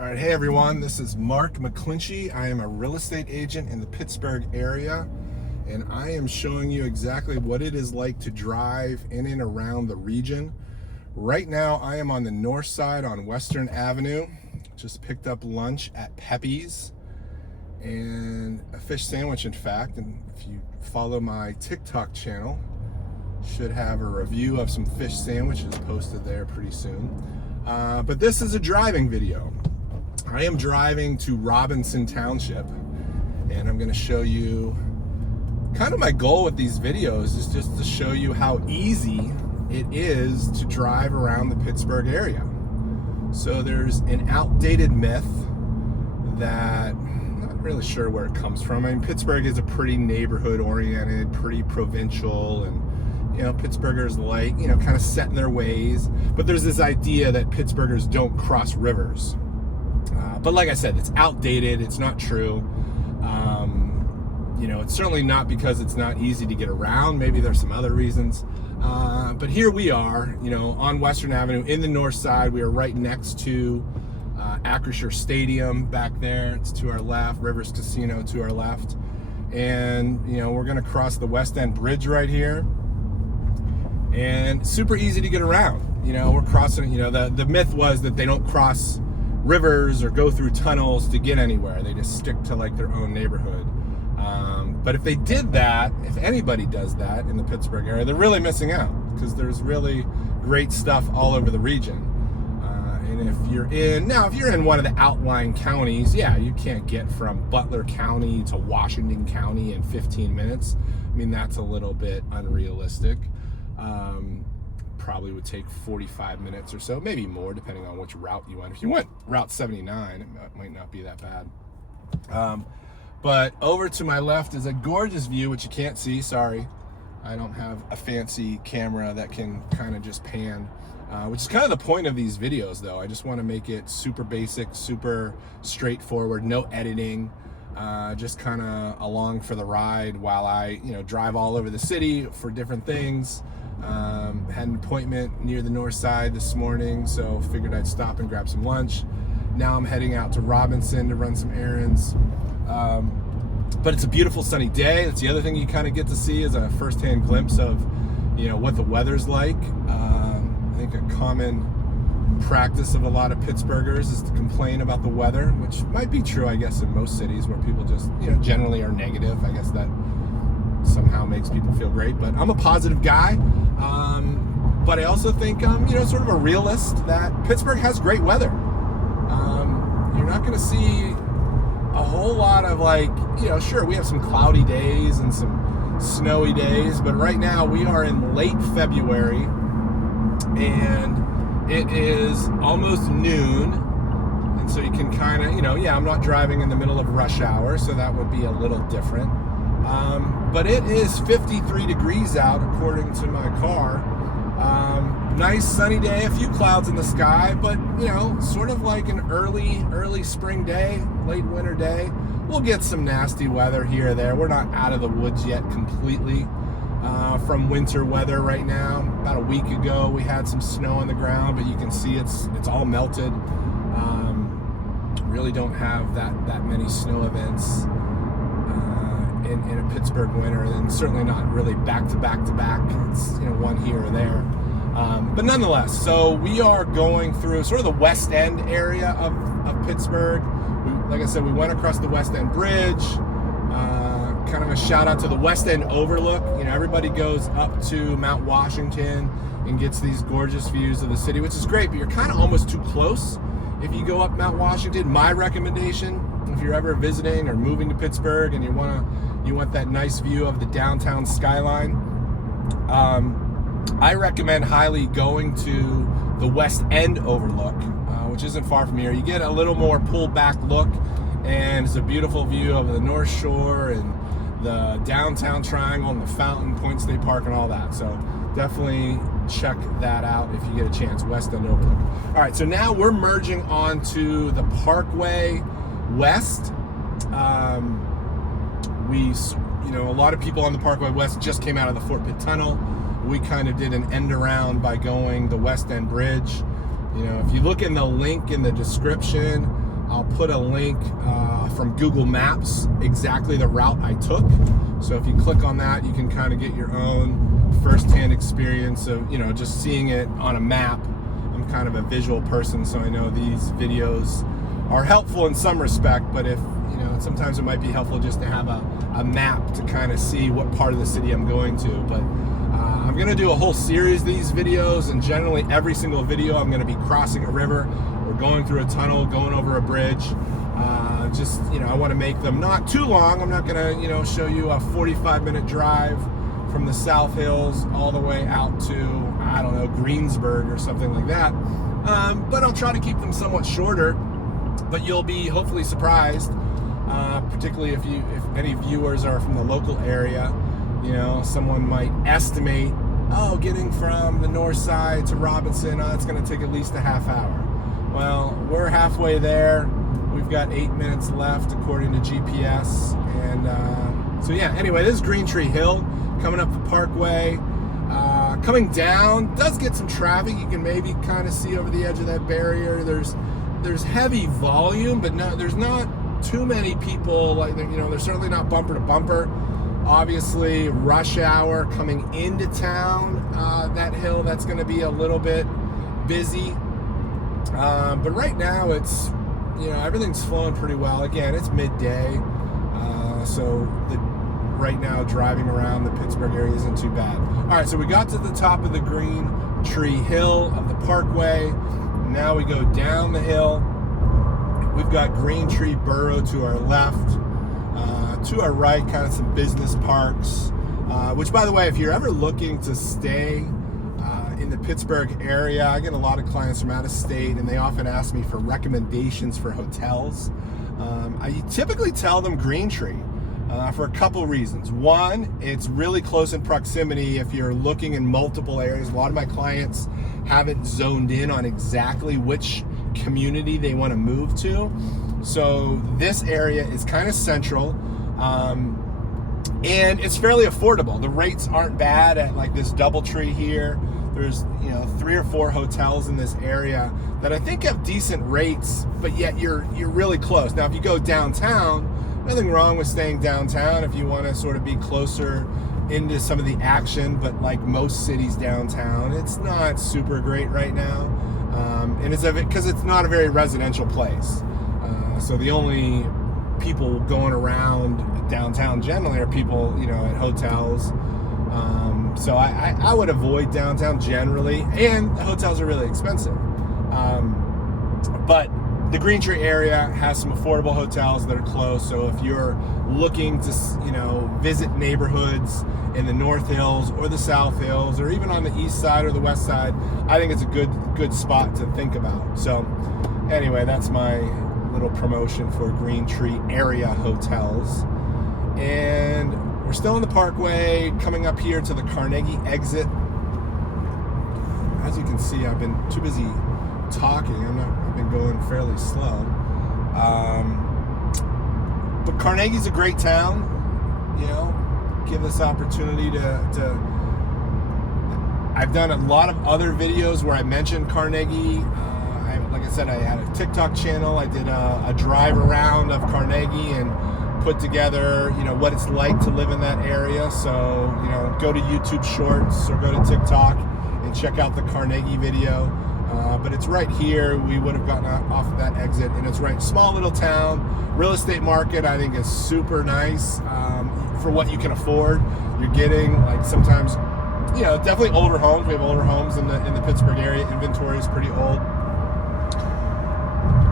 All right, hey everyone, this is Mark McClinchy. I am a real estate agent in the Pittsburgh area, and I am showing you exactly what it is like to drive in and around the region. Right now, I am on the north side on Western Avenue. Just picked up lunch at Pepe's and a fish sandwich, in fact. And if you follow my TikTok channel, should have a review of some fish sandwiches posted there pretty soon. But this is a driving video. I am driving to Robinson Township, and I'm going to show you kind of my goal with these videos is just to show you how easy it is to drive around the Pittsburgh area. So there's an outdated myth that I'm not really sure where it comes from. I mean, Pittsburgh is a pretty neighborhood oriented, pretty provincial, and Pittsburghers like, kind of set in their ways. But there's this idea that Pittsburghers don't cross rivers. But like I said, it's outdated. It's not true. It's certainly not because it's not easy to get around. Maybe there's some other reasons. But here we are, on Western Avenue in the north side. We are right next to Acrisure Stadium back there. It's to our left. Rivers Casino to our left. And, we're going to cross the West End Bridge right here. And super easy to get around. We're crossing, the myth was that they don't cross rivers or go through tunnels to get anywhere. They just stick to like their own neighborhood. But if they did that, if anybody does that in the Pittsburgh area, they're really missing out, because there's really great stuff all over the region. And if you're in one of the outlying counties, yeah, you can't get from Butler County to Washington County in 15 minutes. I mean, that's a little bit unrealistic. Probably would take 45 minutes or so, maybe more, depending on which route you went. If you went Route 79, it might not be that bad. But over to my left is a gorgeous view, which you can't see, sorry. I don't have a fancy camera that can kind of just pan, which is kind of the point of these videos, though. I just want to make it super basic, super straightforward, no editing, just kind of along for the ride while I, drive all over the city for different things. Had an appointment near the north side this morning, so figured I'd stop and grab some lunch. Now I'm heading out to Robinson to run some errands. But it's a beautiful sunny day. That's the other thing you kind of get to see, is a first-hand glimpse of, what the weather's like. I think a common practice of a lot of Pittsburghers is to complain about the weather, which might be true, I guess, in most cities where people just, generally are negative. I guess that somehow makes people feel great, but I'm a positive guy. But I also think I'm, sort of a realist that Pittsburgh has great weather. You're not going to see a whole lot of sure, we have some cloudy days and some snowy days, but right now we are in late February and it is almost noon. And so you can kind of, I'm not driving in the middle of rush hour, so that would be a little different. But it is 53 degrees out according to my car. Nice sunny day, a few clouds in the sky, but sort of like an early spring day, late winter day. We'll get some nasty weather here or there. We're not out of the woods yet completely from winter weather right now. About a week ago we had some snow on the ground, but you can see it's all melted. Really don't have that many snow events in a Pittsburgh winter, and certainly not really back to back. It's one here or there, but nonetheless. So we are going through sort of the West End area of Pittsburgh. Like I said, we went across the West End Bridge. Kind of a shout out to the West End Overlook. Everybody goes up to Mount Washington and gets these gorgeous views of the city, which is great, but you're kind of almost too close if you go up Mount Washington. My recommendation, if you're ever visiting or moving to Pittsburgh and you want that nice view of the downtown skyline, I recommend highly going to the West End Overlook, which isn't far from here. You get a little more pulled back look, and it's a beautiful view of the North Shore and the downtown triangle and the fountain, Point State Park, and all that. So definitely check that out if you get a chance. West End Overlook. All right, so now we're merging onto the Parkway West. A lot of people on the Parkway West just came out of the Fort Pitt Tunnel. We kind of did an end around by going the West End Bridge. If you look in the link in the description, I'll put a link from Google Maps, exactly the route I took. So if you click on that, you can kind of get your own firsthand experience of, just seeing it on a map. I'm kind of a visual person, so I know these videos are helpful in some respect, but if, sometimes it might be helpful just to have a map to kind of see what part of the city I'm going to. But I'm going to do a whole series of these videos, and generally every single video I'm going to be crossing a river or going through a tunnel, going over a bridge. I want to make them not too long. I'm not going to, show you a 45-minute drive from the South Hills all the way out to, I don't know, Greensburg or something like that. But I'll try to keep them somewhat shorter, but you'll be hopefully surprised, particularly if any viewers are from the local area. Someone might estimate, getting from the Northside to Robinson, it's going to take at least a half hour. Well, we're halfway there. We've got 8 minutes left according to GPS. And so yeah, anyway, this is Green Tree Hill coming up the Parkway. Coming down, does get some traffic. You can maybe kind of see over the edge of that barrier. There's heavy volume, but there's not too many people. They're certainly not bumper to bumper. Obviously, rush hour coming into town, that hill, that's going to be a little bit busy. But right now, it's, everything's flowing pretty well. Again, it's midday, so right now driving around the Pittsburgh area isn't too bad. All right, so we got to the top of the Green Tree Hill of the Parkway. Now we go down the hill. We've got Green Tree Borough to our left. To our right, kind of some business parks, which, by the way, if you're ever looking to stay in the Pittsburgh area, I get a lot of clients from out of state, and they often ask me for recommendations for hotels. I typically tell them Green Tree for a couple reasons. One, it's really close in proximity if you're looking in multiple areas. A lot of my clients haven't zoned in on exactly which community they want to move to. So this area is kind of central. And it's fairly affordable. The rates aren't bad at like this DoubleTree here. There's 3 or 4 hotels in this area that I think have decent rates, but yet you're really close. Now, if you go downtown, nothing wrong with staying downtown if you want to sort of be closer into some of the action. But like most cities downtown, it's not super great right now, and it's because it's not a very residential place. So the only people going around downtown generally are people, at hotels. So I would avoid downtown generally, and the hotels are really expensive. But the Green Tree area has some affordable hotels that are close. So if you're looking to, visit neighborhoods in the North Hills or the South Hills, or even on the East Side or the West Side, I think it's a good spot to think about. So anyway, that's my little promotion for Green Tree area hotels. And we're still in the Parkway, coming up here to the Carnegie exit. As you can see, I've been too busy talking. I've been going fairly slow. But Carnegie's a great town. Give this opportunity to I've done a lot of other videos where I mentioned Carnegie. Like I said, I had a TikTok channel. I did a drive around of Carnegie and put together, what it's like to live in that area. So, go to YouTube Shorts or go to TikTok and check out the Carnegie video. But it's right here. We would have gotten off of that exit, and it's right, small little town. Real estate market, I think, is super nice for what you can afford. You're getting, like, sometimes, definitely older homes. We have older homes in the Pittsburgh area. Inventory is pretty old.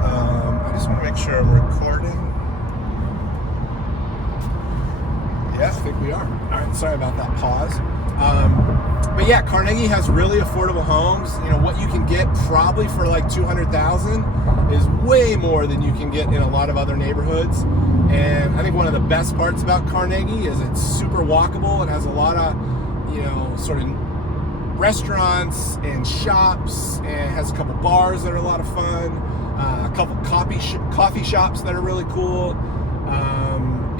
I just want to make sure I'm recording. Yeah, I think we are. All right, sorry about that pause. But yeah, Carnegie has really affordable homes. What you can get probably for like $200,000 is way more than you can get in a lot of other neighborhoods. And I think one of the best parts about Carnegie is it's super walkable. It has a lot of, sort of restaurants and shops, and it has a couple bars that are a lot of fun. A couple coffee shops that are really cool.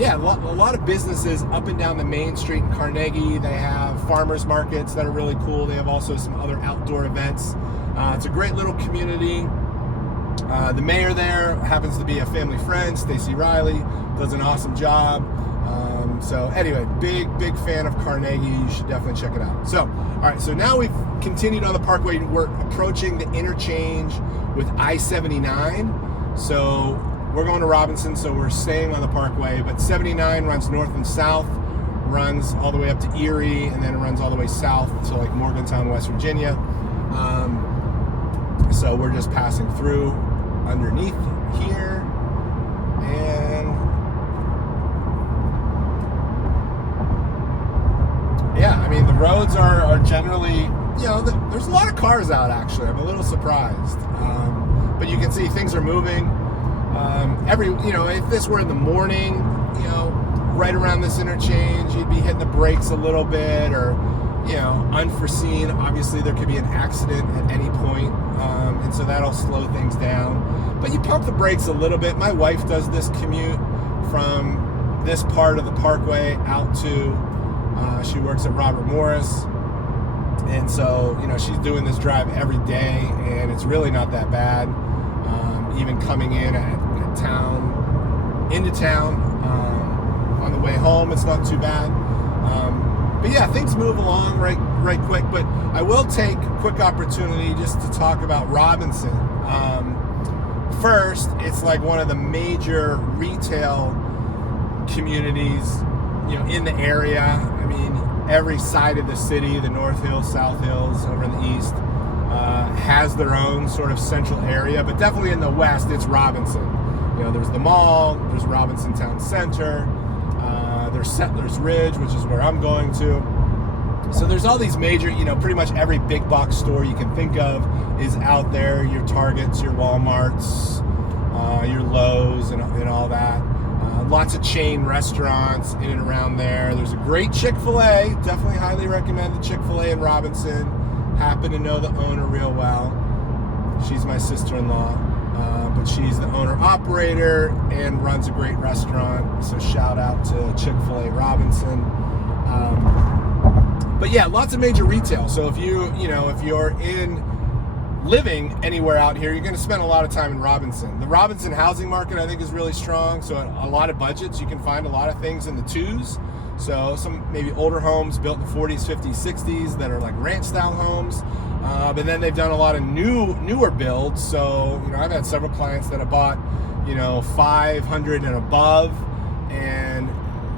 A lot of businesses up and down the main street in Carnegie. They have farmers markets that are really cool. They have also some other outdoor events. It's a great little community. The mayor there happens to be a family friend, Stacy Riley, does an awesome job. So anyway, big fan of Carnegie. You should definitely check it out. So, all right, so now we've continued on the Parkway. We're approaching the interchange with I-79. So we're going to Robinson, so we're staying on the Parkway, but 79 runs north and south, runs all the way up to Erie, and then it runs all the way south to like Morgantown, West Virginia. So we're just passing through underneath here, and yeah, I mean, the roads are generally, you know, there's a lot of cars out, actually. I'm a little surprised. But you can see things are moving. You know, if this were in the morning, you know, right around this interchange, you'd be hitting the brakes a little bit, or, you know, unforeseen. Obviously, there could be an accident at any point, and so that'll slow things down. But you pump the brakes a little bit. My wife does this commute from this part of the Parkway out to, she works at Robert Morris, and so, you know, she's doing this drive every day, and it's really not that bad. Even coming in at town, into town, on the way home, it's not too bad. But yeah, things move along right quick. But I will take a quick opportunity just to talk about Robinson. First, it's like one of the major retail communities, you know, in the area. I mean, every side of the city, the North Hills, South Hills, over in the east, has their own sort of central area, but definitely in the west, it's Robinson. You know, there's the mall, there's Robinson Town Center, there's Settlers Ridge, which is where I'm going to. So there's all these major, you know, pretty much every big box store you can think of is out there. Your Targets, your Walmarts, your Lowe's, and all that. Lots of chain restaurants in and around there. There's a great Chick-fil-A. Definitely highly recommend the Chick-fil-A in Robinson. Happen to know the owner real well. She's my sister-in-law, but she's the owner-operator and runs a great restaurant. So shout out to Chick-fil-A Robinson. But yeah, lots of major retail. So if you're living anywhere out here, you're going to spend a lot of time in Robinson. The Robinson housing market, I think, is really strong. So a lot of budgets, you can find a lot of things in the twos. So some maybe older homes built in the 40s, 50s, 60s that are like ranch style homes. But then they've done a lot of newer builds. So, you know, I've had several clients that have bought, you know, 500 and above, and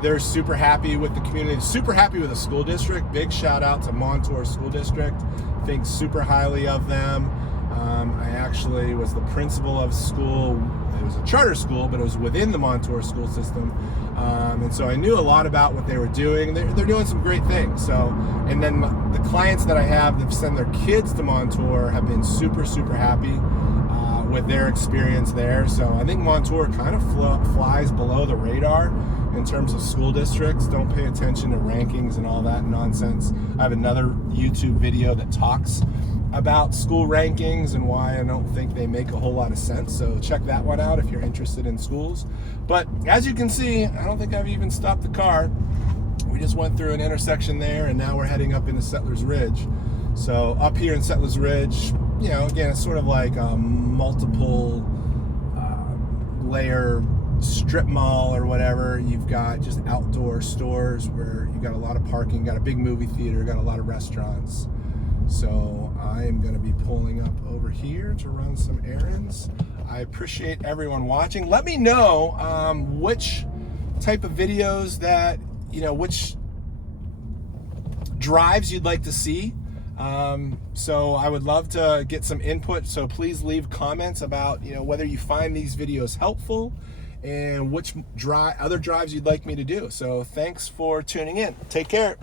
they're super happy with the community, super happy with the school district. Big shout out to Montour School District. Think super highly of them. I actually was the principal of school. It was a charter school, but it was within the Montour school system. And so I knew a lot about what they were doing. They're doing some great things. So, and then the clients that I have that send their kids to Montour have been super happy with their experience there. So I think Montour kind of flies below the radar in terms of school districts. Don't pay attention to rankings and all that nonsense. I have another YouTube video that talks about school rankings and why I don't think they make a whole lot of sense. So check that one out if you're interested in schools. But as you can see, I don't think I've even stopped the car. We just went through an intersection there, and now we're heading up into Settlers Ridge. So up here in Settlers Ridge, you know, again, it's sort of like a multiple layer strip mall or whatever. You've got just outdoor stores where you got a lot of parking, got a big movie theater, got a lot of restaurants. So I am going to be pulling up over here to run some errands. I appreciate everyone watching. Let me know which type of videos that, you know, which drives you'd like to see. So I would love to get some input. So please leave comments about, you know, whether you find these videos helpful and which other drives you'd like me to do. So thanks for tuning in. Take care.